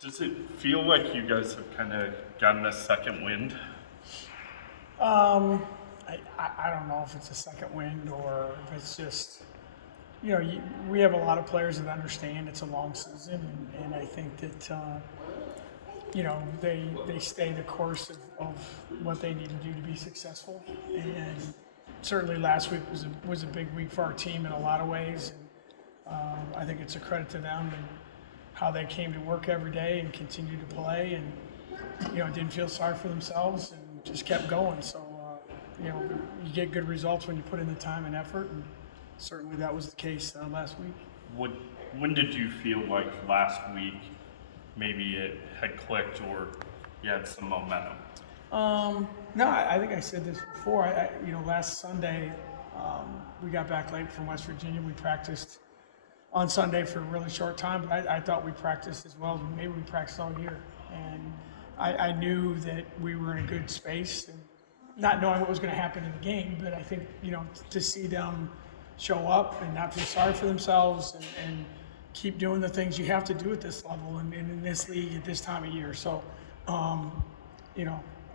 Does it feel like you guys have kind of gotten a second wind? I don't know if it's a second wind or if it's just, we have a lot of players that understand it's a long season, and I think that, they stay the course of what they need to do to be successful. And certainly last week was a big week for our team in a lot of ways. And I think it's a credit to them and how they came to work every day and continued to play, and didn't feel sorry for themselves and just kept going. So you get good results when you put in the time and effort, and certainly that was the case last week. When did you feel like last week maybe it had clicked or you had some momentum? No, I think I said this before. Last Sunday, we got back late from West Virginia. We practiced on Sunday for a really short time, but I thought we practiced as well. Maybe we practiced all year. And I knew that we were in a good space, and not knowing what was going to happen in the game, but I think, to see them show up and not feel sorry for themselves and keep doing the things you have to do at this level and in this league at this time of year. So,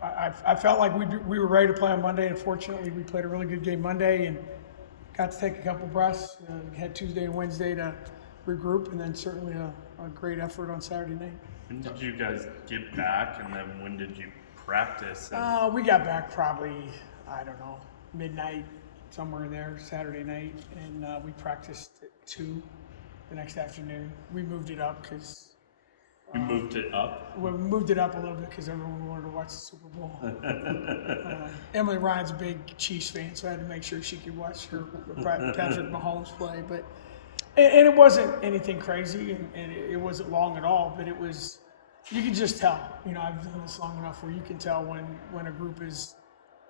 I felt like we were ready to play on Monday. Unfortunately, we played a really good game Monday and got to take a couple breaths. We had Tuesday and Wednesday to regroup, and then certainly a great effort on Saturday night. When did you guys get back, and then when did you practice? We got back probably, I don't know, midnight, somewhere in there, Saturday night, and we practiced at 2 the next afternoon. We moved it up because... You moved it up? Well, we moved it up a little bit because everyone wanted to watch the Super Bowl. Emily Ryan's a big Chiefs fan, so I had to make sure she could watch her Patrick Mahomes play. And it wasn't anything crazy, and it wasn't long at all, but it was, you could just tell. I've done this long enough where you can tell when a group is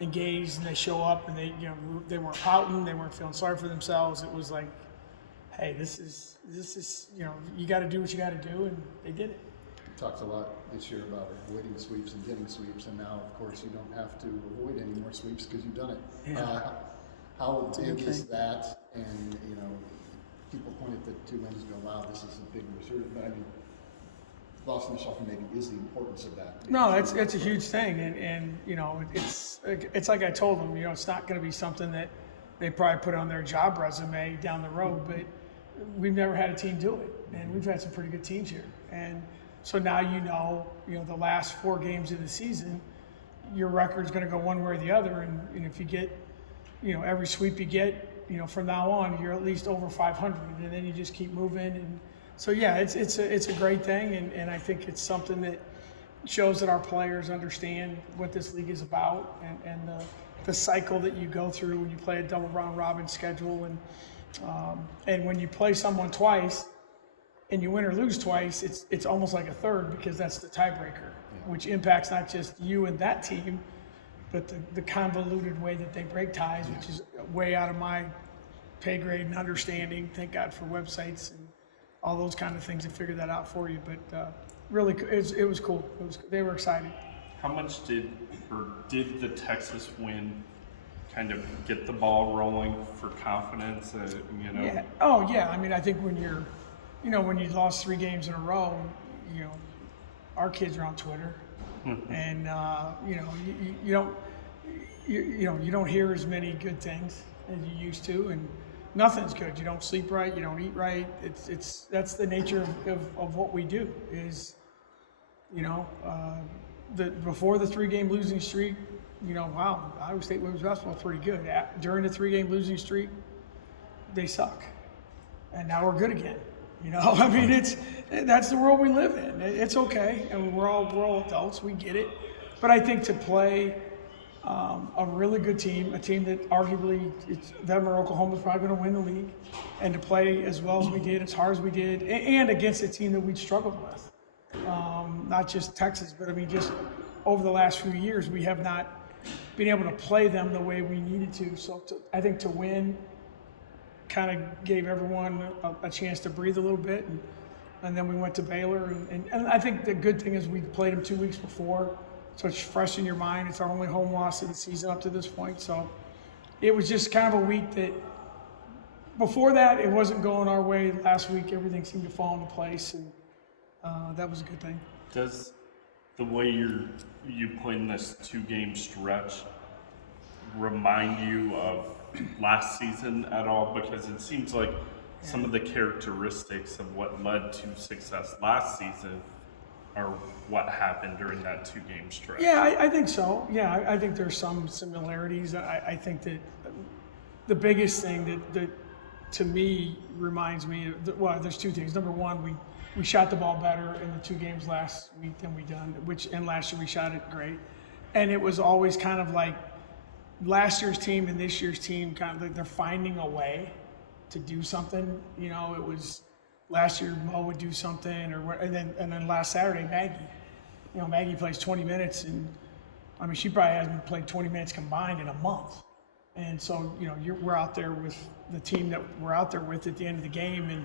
engaged and they show up and they weren't pouting, they weren't feeling sorry for themselves. It was like, hey, this is you got to do what you got to do, and they did it. Talked a lot this year about avoiding sweeps and getting sweeps, and now, of course, you don't have to avoid any more sweeps because you've done it. Yeah. How big is that? And people pointed to 2 wins and go, "Wow, this is a big resurgence." But I mean, lost in the shuffle maybe is the importance of that. No, it's a huge thing, and it's like I told them, it's not going to be something that they probably put on their job resume down the road, but we've never had a team do it, and we've had some pretty good teams here, and so now the last 4 games of the season, your record's going to go one way or the other, and if you get, every sweep you get, from now on, you're at least over 500, and then you just keep moving, and so yeah, it's a great thing, and I think it's something that shows that our players understand what this league is about, and the cycle that you go through when you play a double round robin schedule, and when you play someone twice and you win or lose twice, it's almost like a third, because that's the tiebreaker, which impacts not just you and that team, but the convoluted way that they break ties, which is way out of my pay grade and understanding. Thank God for websites and all those kind of things to figure that out for you. But really, it was cool. They were excited. How much did the Texas win kind of get the ball rolling for confidence? Yeah. Oh yeah. I mean, I think when when you lost 3 games in a row, our kids are on Twitter, and you don't hear as many good things as you used to, and nothing's good. You don't sleep right. You don't eat right. That's the nature of what we do. Is before the 3-game losing streak, wow, Iowa State women's basketball is pretty good. During the 3-game losing streak, they suck, and now we're good again. I mean, that's the world we live in. It's okay, and we're all adults. We get it, but I think to play a really good team, a team that arguably them or Oklahoma's probably going to win the league, and to play as well as we did, as hard as we did, and against a team that we'd struggled with. Not just Texas, but I mean, just over the last few years, we have not been able to play them the way we needed to. So I think to win kind of gave everyone a chance to breathe a little bit. And then we went to Baylor. And I think the good thing is we played them 2 weeks before, so it's fresh in your mind. It's our only home loss of the season up to this point. So it was just kind of a week that, before that, it wasn't going our way. Last week, everything seemed to fall into place. And that was a good thing. Does the way you playing this 2-game stretch remind you of last season at all? Because it seems like some of the characteristics of what led to success last season are what happened during that 2-game stretch. Yeah, I think so. Yeah, I think there's some similarities. I think that the biggest thing that to me reminds me of, well, there's two things. Number one, we shot the ball better in the 2 games last week than we done, and last year we shot it great. And it was always kind of like last year's team and this year's team kind of like they're finding a way to do something. You know, it was last year Mo would do something, and then last Saturday Maggie. You know, Maggie plays 20 minutes, and I mean she probably hasn't played 20 minutes combined in a month. And so, you know, we're out there with the team that we're out there with at the end of the game, and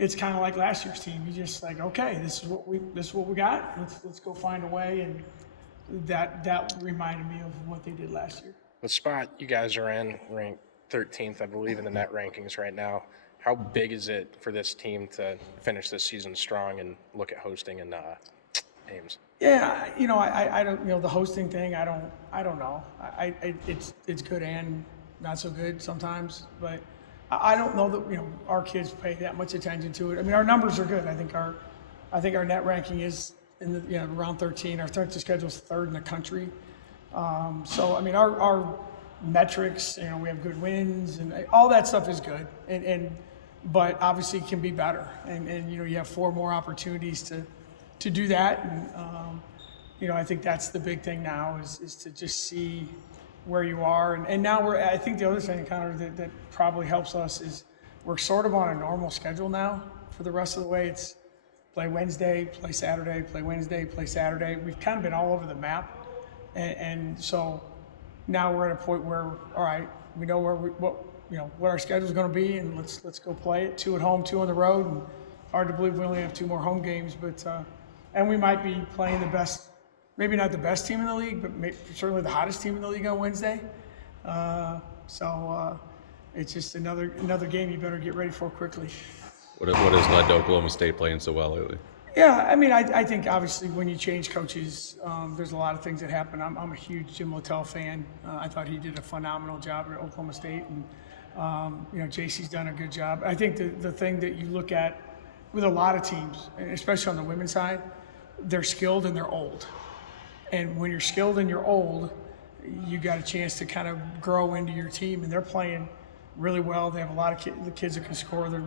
it's kind of like last year's team. You just like, okay, this is what we got. Let's go find a way, and that reminded me of what they did last year. The spot you guys are in, ranked 13th, I believe, in the net rankings right now. How big is it for this team to finish this season strong and look at hosting in Ames? Yeah, you know, I don't, you know, the hosting thing, I don't know. It's good and not so good sometimes, but I don't know that, you know, our kids pay that much attention to it. I mean, our numbers are good. I think our net ranking is in the, you know, around 13. Our strength of schedule is 3rd in the country. So I mean, our metrics, you know, we have good wins and all that stuff is good, but obviously it can be better. And you know, you have 4 more opportunities to do that. And you know, I think that's the big thing now is to just see where you are. And now I think the other thing, Connor, that probably helps us is we're sort of on a normal schedule now for the rest of the way. It's play Wednesday, play Saturday, play Wednesday, play Saturday. We've kind of been all over the map. And so now we're at a point where, all right, we know what our schedule is going to be, and let's go play it. 2 at home, 2 on the road. And hard to believe we only have 2 more home games, but and we might be playing the best, maybe not the best team in the league, but certainly the hottest team in the league on Wednesday. So it's just another game you better get ready for quickly. What has led to Oklahoma State playing so well lately? Yeah, I mean, I think obviously when you change coaches, there's a lot of things that happen. I'm a huge Jim Littell fan. I thought he did a phenomenal job at Oklahoma State, and you know, JC's done a good job. I think the thing that you look at with a lot of teams, especially on the women's side, they're skilled and they're old. And when you're skilled and you're old, you got a chance to kind of grow into your team, and they're playing really well. They have a lot of the kids that can score. They're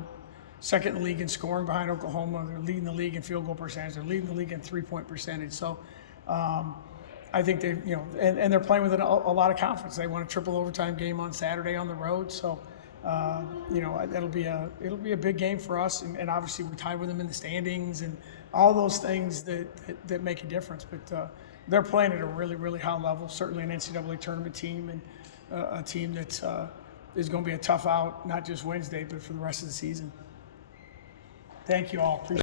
2nd in the league in scoring behind Oklahoma. They're leading the league in field goal percentage. They're leading the league in 3-point percentage. So I think they, you know, and they're playing with a lot of confidence. They won a triple overtime game on Saturday on the road. So, you know, it'll be a big game for us. And obviously we tied with them in the standings and all those things that make a difference. But they're playing at a really, really high level, certainly an NCAA tournament team, and a team that is going to be a tough out, not just Wednesday, but for the rest of the season. Thank you all.